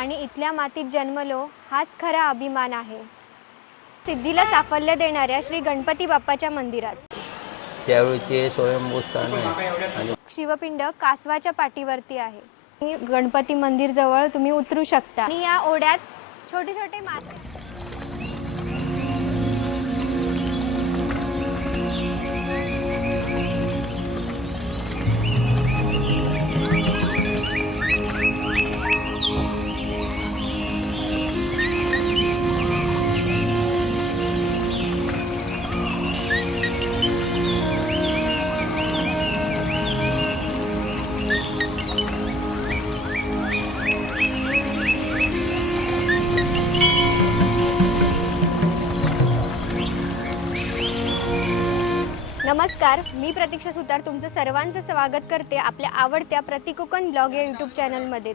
आणि इथल्या मातीत जन्मलो हाच खरा अभिमान आहे. सिद्धीला साफल्य देणाऱ्या श्री गणपती बाप्पाच्या मंदिरात. त्यावेळीचे स्वयंभू स्थान आहे. शिवपिंड कासवाच्या पाठीवरती आहे. गणपती मंदिर जवळ तुम्ही उतरू शकता. आणि या ओढ्यात छोटे छोटे मासे नमस्कार. मी प्रतीक्षा सुतार तुमचं सर्वांचं स्वागत करते आपल्या आवडत्या प्रतिकोकण ब्लॉग या यूट्यूब चॅनलमध्ये.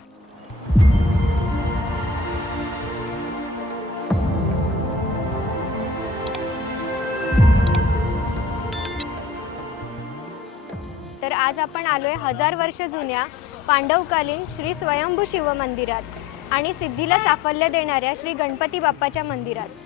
तर आज आपण आलोय हजार वर्ष जुन्या पांडवकालीन श्री स्वयंभू शिव मंदिरात आणि सिद्धीला साफल्य देणाऱ्या श्री गणपती बाप्पाच्या मंदिरात.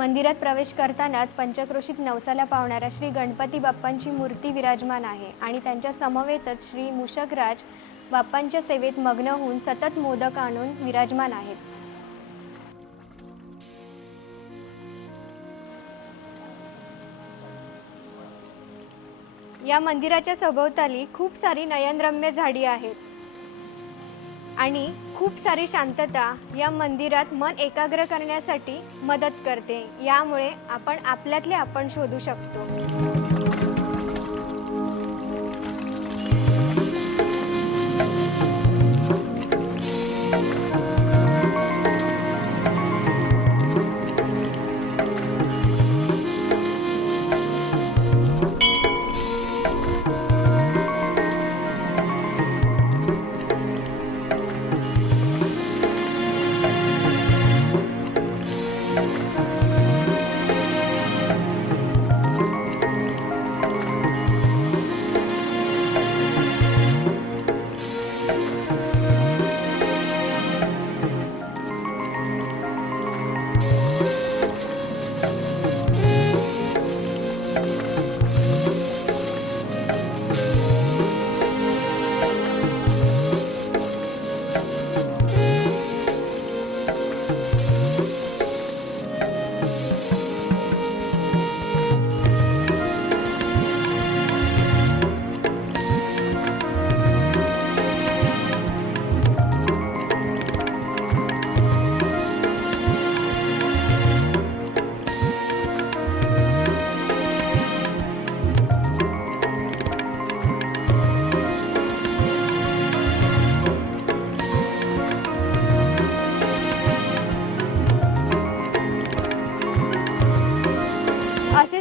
मंदिरात प्रवेश करतानाच पंचक्रोशीत नवसाला पावणाऱ्या श्री गणपती बाप्पांची मूर्ती विराजमान आहे आणि त्यांच्या समवेतच श्री मूषकराज बाप्पांच्या सेवेत मग्न होऊन सतत मोदक आणून विराजमान आहेत. या मंदिराच्या सभोवताली खूप सारी नयनरम्य झाडी आहेत. आणि खूप सारी शांतता या मंदिरात मन एकाग्र करण्यासाठी मदत करते. यामुळे आपण आपल्यातले आपण शोधू शकतो.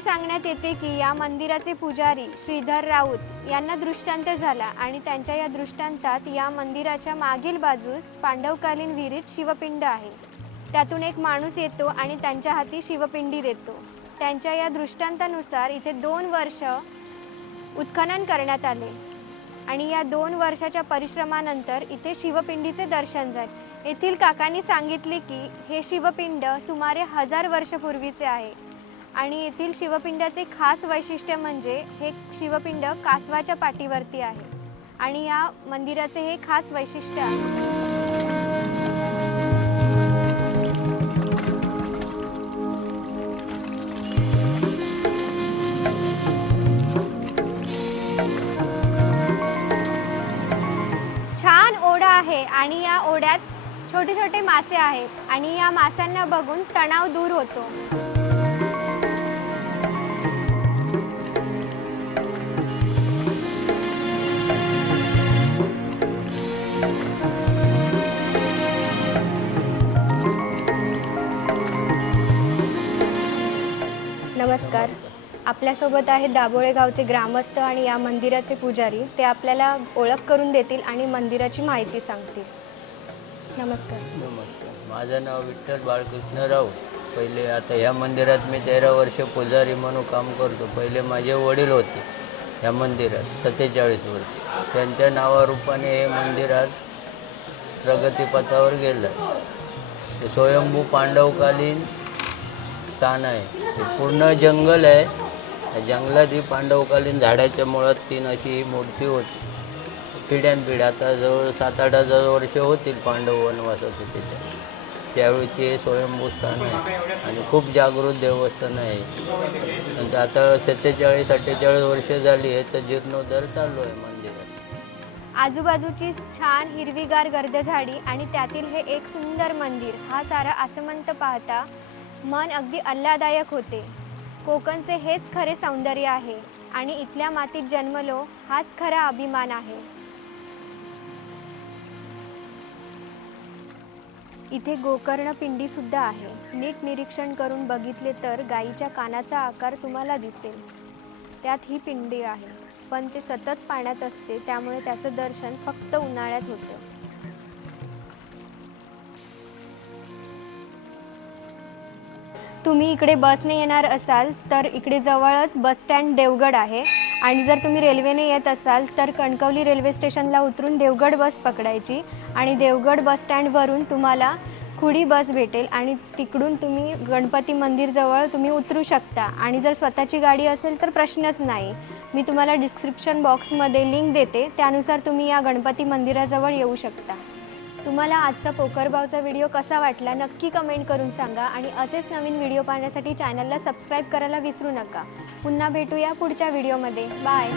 सांगण्यात येते की या मंदिराचे पुजारी श्रीधर राऊत यांना दृष्टांत झाला आणि त्यांच्या या दृष्टांतात या मंदिराच्या मागील बाजूस पांडवकालीन विहिरीत शिवपिंड आहे. त्यातून एक माणूस येतो आणि त्यांच्या हाती शिवपिंडी देतो. त्यांच्या या दृष्टांतानुसार इथे दोन वर्ष उत्खनन करण्यात आले आणि या दोन वर्षाच्या परिश्रमानंतर इथे शिवपिंडीचे दर्शन झाले. येथील काकांनी सांगितले की हे शिवपिंड सुमारे हजार वर्षपूर्वीचे आहे. आणि येथील शिवपिंडाचे खास वैशिष्ट्य म्हणजे हे शिवपिंड कासवाच्या पाठीवरती आहे. आणि या मंदिराचे हे खास वैशिष्ट्य आहे. छान ओढा आहे आणि या ओढ्यात छोटे छोटे मासे आहेत. आणि या माशांना बघून तणाव दूर होतो. नमस्कार. आपल्यासोबत आहेत दाबोळे गावचे ग्रामस्थ आणि या मंदिराचे पुजारी. ते आपल्याला ओळख करून देतील आणि मंदिराची माहिती सांगतील. नमस्कार. नमस्कार. माझं नाव विठ्ठल बाळकृष्ण राऊत. पहिले आता ह्या मंदिरात मी तेरा वर्ष पुजारी म्हणून काम करतो. पहिले माझे वडील होते ह्या मंदिरात सत्तेचाळीस वर्ष. त्यांच्या नावारूपाने हे मंदिरात प्रगतीपथावर गेलं. स्वयंभू पांडवकालीन स्थान आहे. हे पूर्ण जंगल आहे. त्या जंगलात ही पांडवकालीन झाडाच्या मुळात तीन अशी ही मूर्ती होती. पिढ्यानपिढ्या आता जवळ सात आठ हजार वर्ष होतील पांडव वनवास होते त्याच्या त्यावेळीचे स्वयंभू स्थान आहे आणि खूप जागृत देवस्थान आहे. म्हणजे आता सत्तेचाळीस अठ्ठेचाळीस वर्ष झाली याचा जीर्णोद्धार चालू आहे मंदिरात. आजूबाजूची छान हिरवीगार गर्द झाडी आणि त्यातील हे एक सुंदर मंदिर. हा सारा आसमंत पाहता मन अगदी आल्हादायक होते. कोकणचे हेच खरे सौंदर्य आहे आणि इथल्या मातीत जन्मलो हाच खरा अभिमान आहे. इथे गोकर्ण पिंडीसुद्धा आहे. नीट निरीक्षण करून बघितले तर गाईच्या कानाचा आकार तुम्हाला दिसेल. त्यात ही पिंडी आहे. पण ते सतत पाण्यात असते त्यामुळे त्याचं दर्शन फक्त उन्हाळ्यात होतं. तुम्ही इकडे बसने येणार असाल तर इकडे जवळच बस स्टँड देवगड आहे. आणि जर तुम्ही रेल्वेने येत असाल तर कणकवली रेल्वे स्टेशनला उतरून देवगड बस पकडायची. आणि देवगड बस स्टँडवरून तुम्हाला खुडी बस भेटेल आणि तिकडून तुम्ही गणपती मंदिरजवळ तुम्ही उतरू शकता. आणि जर स्वतःची गाडी असेल तर प्रश्नच नाही. मी तुम्हाला डिस्क्रिप्शन बॉक्समध्ये लिंक देते. त्यानुसार तुम्ही या गणपती मंदिराजवळ येऊ शकता. तुम्हाला आजचा पोकरबावचा व्हिडिओ कसा वाटला नक्की कमेंट करून सांगा आणि असेच नवीन व्हिडिओ पाहण्यासाठी चॅनलला सबस्क्राईब करायला विसरू नका. पुन्हा भेटूया पुढच्या व्हिडिओमध्ये बाय